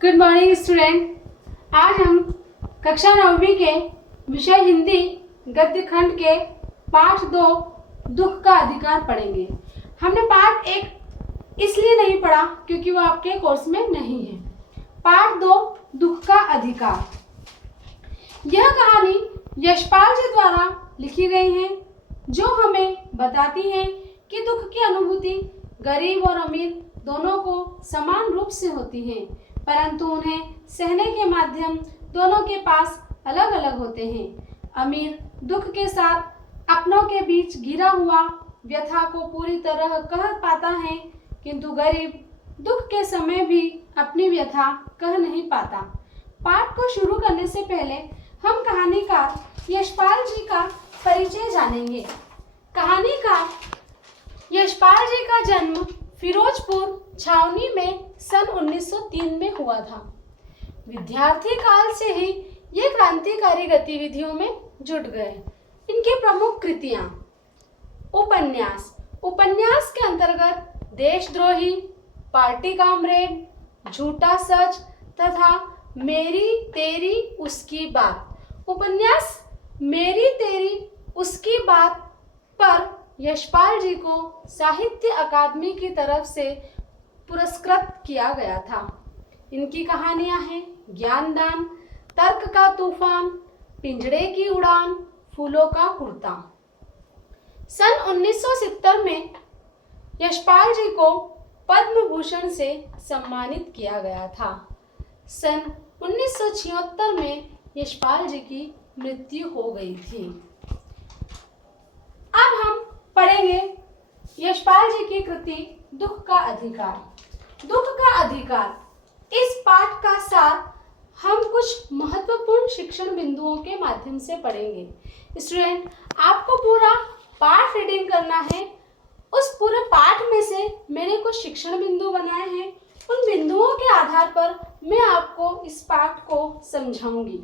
Good morning student. आज हम कक्षा 9वीं के विषय हिंदी गद्य खंड के पाठ 2 दुख का अधिकार पढ़ेंगे। हमने पाठ 1 इसलिए नहीं पढ़ा क्योंकि वो आपके कोर्स में नहीं है। पाठ 2 दुख का अधिकार। यह कहानी यशपाल जी द्वारा लिखी गई है जो हमें बताती है कि दुख की अनुभूति गरीब और अमीर दोनों को समान रूप से होती है, परंतु उन्हें सहने के माध्यम दोनों के पास अलग अलग होते हैं। अमीर दुख के साथ अपनों के बीच गिरा हुआ व्यथा को पूरी तरह कह पाता है, किंतु गरीब दुख के समय भी अपनी व्यथा कह नहीं पाता। पाठ को शुरू करने से पहले हम कहानीकार यशपाल जी का परिचय जानेंगे। कहानीकार यशपाल जी का जन्म फिरोजपुर छावनी में सन 1903 में हुआ था। विद्यार्थी काल से ही ये क्रांतिकारी गतिविधियों में जुट गए। इनकी प्रमुख कृतियां उपन्यास। उपन्यास के अंतर्गत देशद्रोही, पार्टी कामरेड, झूठा सच तथा मेरी तेरी उसकी बात। उपन्यास मेरी तेरी उसकी बात पर यशपाल जी को साहित्य अकादमी की तरफ से पुरस्कृत किया गया था। इनकी कहानियां हैं ज्ञानदान, तर्क का तूफान, पिंजड़े की उड़ान, फूलों का कुर्ता। सन 1970 में यशपाल जी को पद्म भूषण से सम्मानित किया गया था। सन 1976 में यशपाल जी की मृत्यु हो गई थी। अब हम पढ़ेंगे यशपाल जी की कृति दुख का अधिकार। दुख का अधिकार इस पाठ का सार हम कुछ महत्वपूर्ण शिक्षण बिंदुओं के माध्यम से पढ़ेंगे। स्टूडेंट, आपको पूरा पाठ रीडिंग करना है। उस पूरे पाठ में से मैंने कुछ शिक्षण बिंदु बनाए हैं। उन बिंदुओं के आधार पर मैं आपको इस पाठ को समझाऊंगी।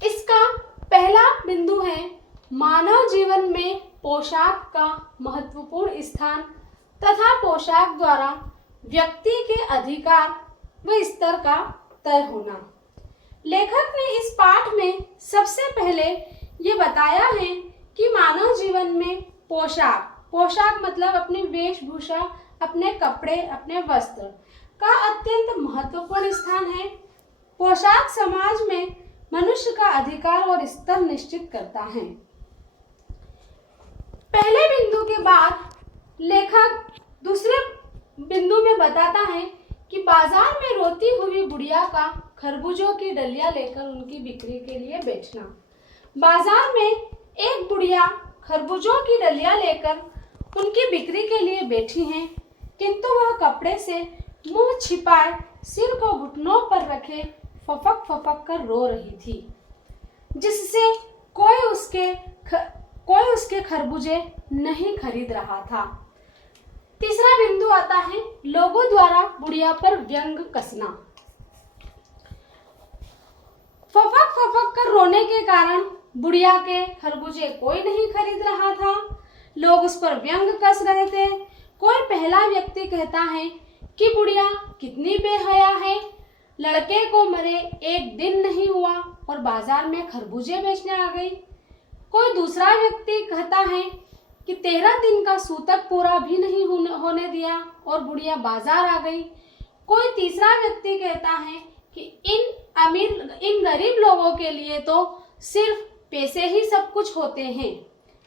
इसका पहला बिंदु है मानव जीवन में पोशाक का महत्वपूर्ण स्थान तथा पोशाक द्वारा व्यक्ति के अधिकार व स्तर का तय होना। लेखक ने इस पाठ में सबसे पहले ये बताया है कि मानव जीवन में पोशाक मतलब अपनी वेशभूषा, अपने कपड़े, अपने वस्त्र का अत्यंत महत्वपूर्ण स्थान है। पोशाक समाज में मनुष्य का अधिकार और स्तर निश्चित करता है। पहले बिंदु के बाद लेखक दूसरे बिंदु में बताता है कि बाजार में रोती हुई बुढ़िया का खरबूजों की डलिया लेकर उनकी बिक्री के लिए बेचना। बाजार में एक बुढ़िया खरबूजों की डलिया लेकर उनकी बिक्री के लिए बैठी हैं, किंतु वह कपड़े से मुंह छिपाए सिर को घुटनों पर रखे फपक फपक कर रो रही थी, जिससे कोई उसके खरबूजे नहीं खरीद रहा था। तीसरा बिंदु आता है लोगों द्वारा बुढ़िया पर व्यंग कसना। फपक फपक कर रोने के कारण बुढ़िया के खरबूजे कोई नहीं खरीद रहा था। लोग उस पर व्यंग कस रहे थे। कोई पहला व्यक्ति कहता है कि बुढ़िया कितनी बेहया है, लड़के को मरे 1 दिन नहीं हुआ और बाजार में खरबूजे बेचने आ गई। कोई दूसरा व्यक्ति कहता है कि 13 दिन का सूतक पूरा भी नहीं होने दिया और बुढ़िया बाजार आ गई। कोई तीसरा व्यक्ति कहता है कि इन गरीब लोगों के लिए तो सिर्फ पैसे ही सब कुछ होते हैं।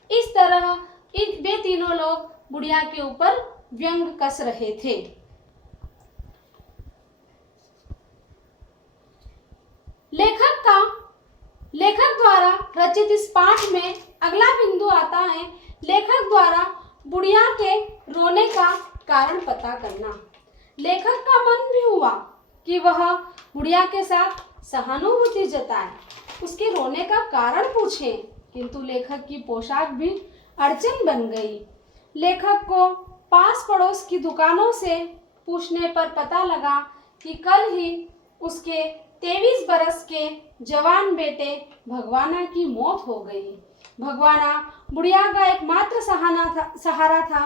इस तरह वे तीनों लोग बुढ़िया के ऊपर व्यंग कस रहे थे। लेखक द्वारा रचित इस पाठ में अगला बिंदु आता है लेखक द्वारा बुढ़िया के रोने का कारण पता करना। लेखक का मन भी हुआ कि वह बुढ़िया के साथ सहानुभूति जताए, उसके रोने का कारण पूछे, किंतु लेखक की पोशाक भी अड़चन बन गई। लेखक को पास पड़ोस की दुकानों से पूछने पर पता लगा कि कल ही उसके 23 बरस के जवान बेटे भगवाना की मौत हो गई। भगवाना बुढ़िया का एकमात्र सहारा था।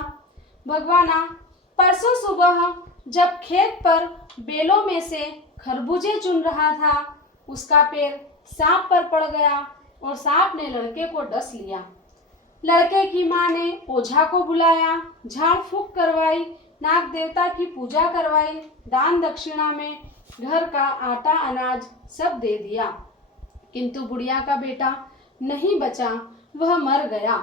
भगवाना परसों सुबह जब खेत पर बेलों में से खरबूजे चुन रहा था, उसका पैर सांप पर पड़ गया और सांप ने लड़के को डस लिया। लड़के की माँ ने ओझा को बुलाया, झाड़ फूंक करवाई, नाग देवता की पूजा करवाई, दान दक्षिणा में घर का आटा अनाज सब दे दिया, किंतु बुढ़िया का बेटा नहीं बचा, वह मर गया।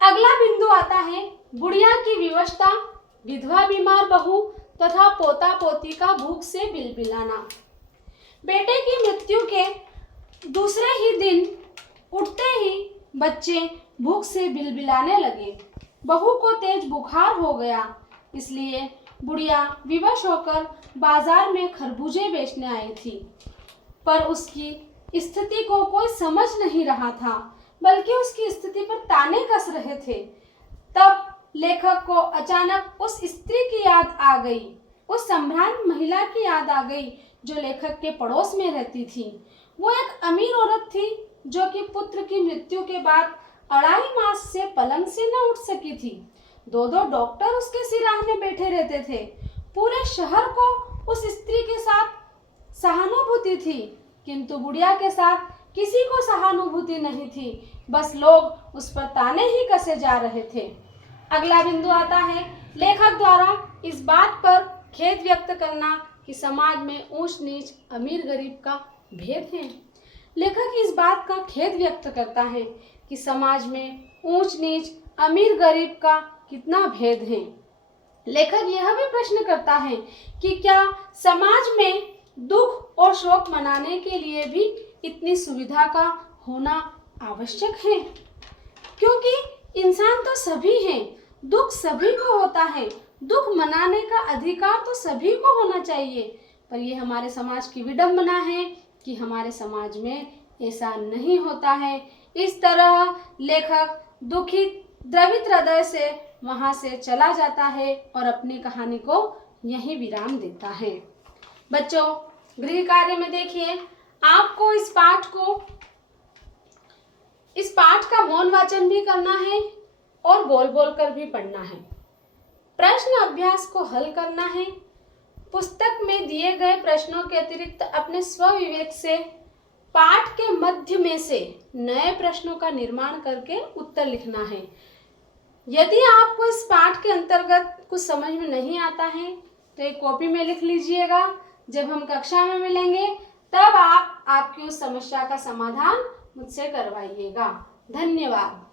अगला बिंदु आता है बुढ़िया की विवशता, विधवा बीमार बहू तथा पोता पोती का भूख से बिलबिलाना। बेटे की मृत्यु के दूसरे ही दिन उठते ही बच्चे भूख से बिलबिलाने लगे। बहू को तेज बुखार हो गया, इसलिए बुढ़िया विवश होकर बाजार में खरबूजे बेचने आई थी, पर उसकी स्थिति को कोई समझ नहीं रहा था, बल्कि उसकी स्थिति पर ताने कस रहे थे। तब लेखक को अचानक उस स्त्री की याद आ गई, उस संभ्रांत महिला की याद आ गई जो लेखक के पड़ोस में रहती थी। वो एक अमीर औरत थी जो कि पुत्र की मृत्यु के बाद 2.5 मास से पलंग से न उठ सकी थी। 2 डॉक्टर उसके सिराहने बैठे रहते थे। पूरे शहर को उस स्त्री के साथ सहानुभूति थी, किंतु बुढ़िया के साथ किसी को सहानुभूति नहीं थी। बस लोग उस पर ताने ही कसे जा रहे थे। अगला बिंदु आता है लेखक द्वारा इस बात पर खेद व्यक्त करना कि समाज में ऊंच नीच अमीर गरीब का भेद है। लेखक इस बात का खेद व्यक्त करता है कि समाज में ऊंच नीच अमीर गरीब का कितना भेद है। लेखक यह भी प्रश्न करता है कि क्या समाज में दुख और शोक मनाने के लिए भी इतनी सुविधा का होना आवश्यक है, क्योंकि इंसान तो सभी हैं, दुख सभी को होता है, दुख मनाने का अधिकार तो सभी को होना चाहिए। पर यह हमारे समाज की विडंबना है कि हमारे समाज में ऐसा नहीं होता है। इस तरह लेखक दुखित द्रवित हृदय से वहां से चला जाता है और अपनी कहानी को यहीं विराम देता है। बच्चों, गृह कार्य में देखिए, आपको इस पाठ का मौन वाचन भी करना है और बोल बोल कर भी पढ़ना है। प्रश्न अभ्यास को हल करना है। पुस्तक में दिए गए प्रश्नों के अतिरिक्त अपने स्वविवेक से पाठ के मध्य में से नए प्रश्नों का निर्माण करके उत्तर लिखना है। यदि आपको इस पाठ के अंतर्गत कुछ समझ में नहीं आता है तो एक कॉपी में लिख लीजिएगा। जब हम कक्षा में मिलेंगे तब आप आपकी उस समस्या का समाधान मुझसे करवाइएगा। धन्यवाद।